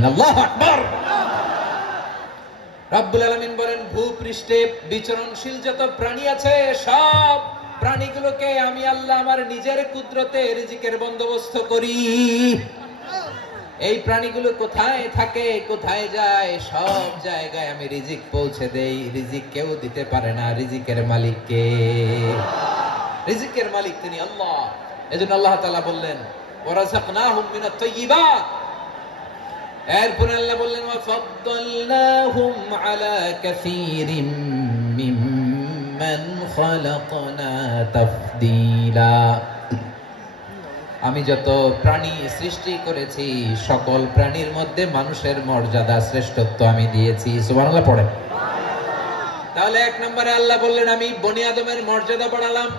আলামিন। আল্লাহু আকবার। রব্বুল আলামিন বলেন, ভূপৃষ্ঠে বিচরণশীল যত প্রাণী আছে সব প্রাণীগুলোকে আমি আল্লাহ আমার নিজের কুদরতে রিজিকের বন্দোবস্ত করি। এই প্রাণীগুলো কোথায় থাকে, কোথায় যায়, সব জায়গায় আমি রিজিক পৌঁছে দেই। রিজিক কেউ দিতে পারে না, রিজিকের মালিক কে? রিজিকের মালিক তিনি আল্লাহ। এজন্য আল্লাহ তাআলা বললেন, ওয়ারাযাকনাহুম মিনাত তাইয়্যিবাত। এরপরে আল্লাহ বললেন, ওয়াফাদ্দালনাহুম আলা কাসীরিম মিম্মান খালাকনা তাফদীলা। আমি যত প্রাণী সৃষ্টি করেছি সকল প্রাণীর মধ্যে মানুষের মর্যাদা শ্রেষ্ঠত্ব আমি দিয়েছি। সুবহানাল্লাহ পড়েন। তাহলে এক নম্বরে আল্লাহ বললেন আমি বনি আদমের মর্যাদা বাড়ালাম।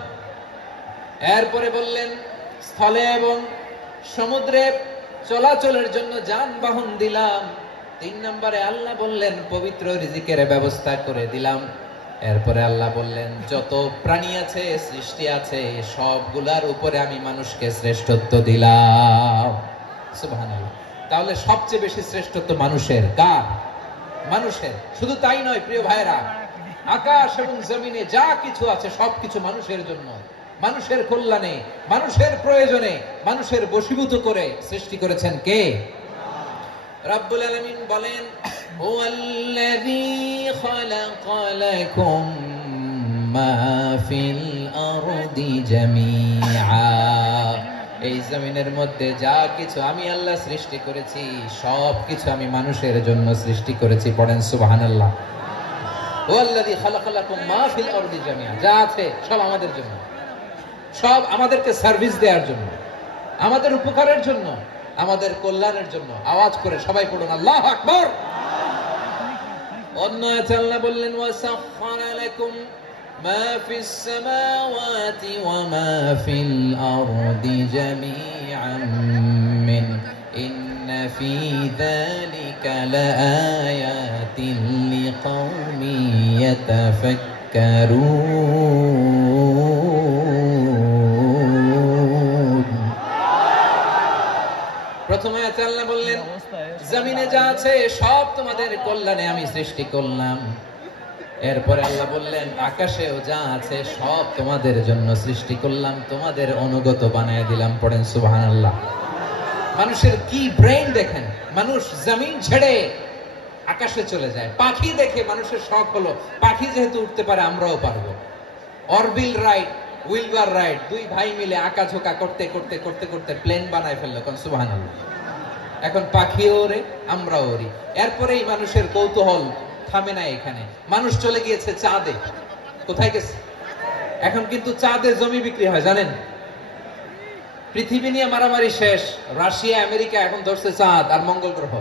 এরপরে বললেন স্থলে এবং সমুদ্রে চলাচলের জন্য যানবাহন দিলাম। 3 নম্বরে আল্লাহ বললেন পবিত্র রিজিকের ব্যবস্থা করে দিলাম। এরপরে আল্লাহ বললেন যত প্রাণী আছে, সৃষ্টি আছে, সবগুলার উপরে আমি মানুষকে শ্রেষ্ঠত্ব দিলাম। সুবহানাল্লাহ। তাহলে সবচেয়ে বেশি শ্রেষ্ঠত্ব মানুষের। কার? মানুষের। শুধু তাই নয় প্রিয় ভাইরা, আকাশ এবং জমিনে যা কিছু আছে সবকিছু মানুষের জন্য, মানুষের কল্যাণে, মানুষের প্রয়োজনে, মানুষের বশীভূত করে সৃষ্টি করেছেন কে? রব্বুল আলামিন বলেন, হুয়াল্লাযী খালাকা লাকুম মা ফিল আরদি জামিআ। এই জমিনের মধ্যে যা কিছু আমি আল্লাহ সৃষ্টি করেছি সব কিছু আমি মানুষের জন্য সৃষ্টি করেছি। পড়েন সুবহানাল্লাহ। হুয়াল্লাযী খালাকা লাকুম মা ফিল আরদি জামিআ। যা আছে সব আমাদের জন্য, সব আমাদেরকে সার্ভিস দেওয়ার জন্য, আমাদের উপকারের জন্য, আমাদের কল্যাণের জন্য। আওয়াজ করে সবাই পড়ুন আল্লাহু আকবার। অন্য আয়াতে আল্লাহ বললেন, ওয়াসাখখারা লাকুম মা ফিস সামাওয়াতি ওয়া মা ফিল আরদি জামিআন মিন ইন্না ফি যালিকা লাআয়াতিন লিকাওমিন ইয়াতাফাক্কারুন। প্রথমে আল্লাহ বললেন জমিনে যা আছে সব তোমাদের কল্যাণে আমি সৃষ্টি করলাম। এরপরে আল্লাহ বললেন আকাশেও যা আছে সব তোমাদের জন্য সৃষ্টি করলাম, তোমাদের অনুগত বানায় দিলাম। পড়েন সুবহানাল্লাহ। মানুষের কি ব্রেইন দেখেন, মানুষ জমিন ছেড়ে আকাশে চলে যায়। পাখি দেখে মানুষের শখ হলো পাখি যেহেতু উঠতে পারে আমরাও পারবো। অরবিল রাইট, উইলবার রাইট, দুই ভাই মিলে আঁকাঝোঁকা করতে করতে করতে করতে প্লেন বানায় ফেললো। কোন সুবহানাল্লাহ। এখন পাখিও ওরে, আমরাও ওরি। এরপরেই মানুষের কৌতূহল থামে না এখানে। মানুষ চলে গিয়েছে চাঁদে। কোথায় গেছে? এখন কিন্তু চাঁদে জমি বিক্রি হয় জানেন। পৃথিবী নিয়ে মারামারি শেষ। রাশিয়া আমেরিকা এখন ধরছে চাঁদ আর মঙ্গল গ্রহ।